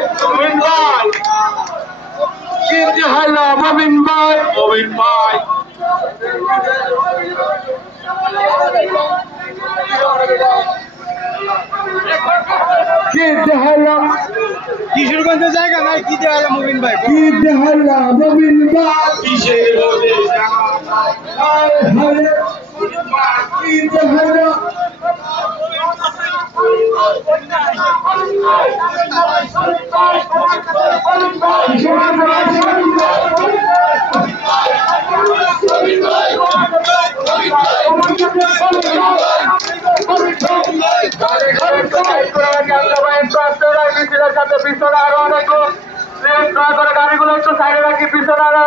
ভাই মমিন ভাই। কি যে হলো মমিন ভাই? মমিন ভাই। কি যে হলো কিশোরগঞ্জের জায়গা নাই? কি দেওয়া মুবিন ভাই? কি যে হলো মমিন ভাই? কিসের বলে হায় হায় কি সাইডে রাখি পিছনে আরও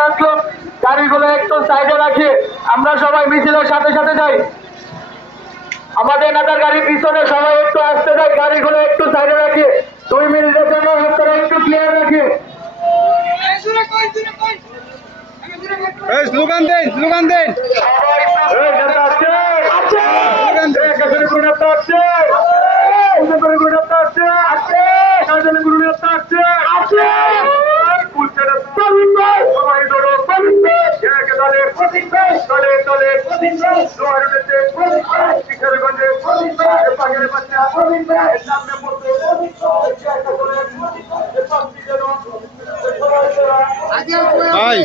গাড়িগুলো একটু সাইডে রাখি আমরা সবাই মিছিলের সাথে সাথে যাই। আমাদের নেতার গাড়ি পিছনে সবাই একটু আসতে স্লোগান দেন স্লোগান দেন এই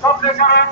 সব দেখায়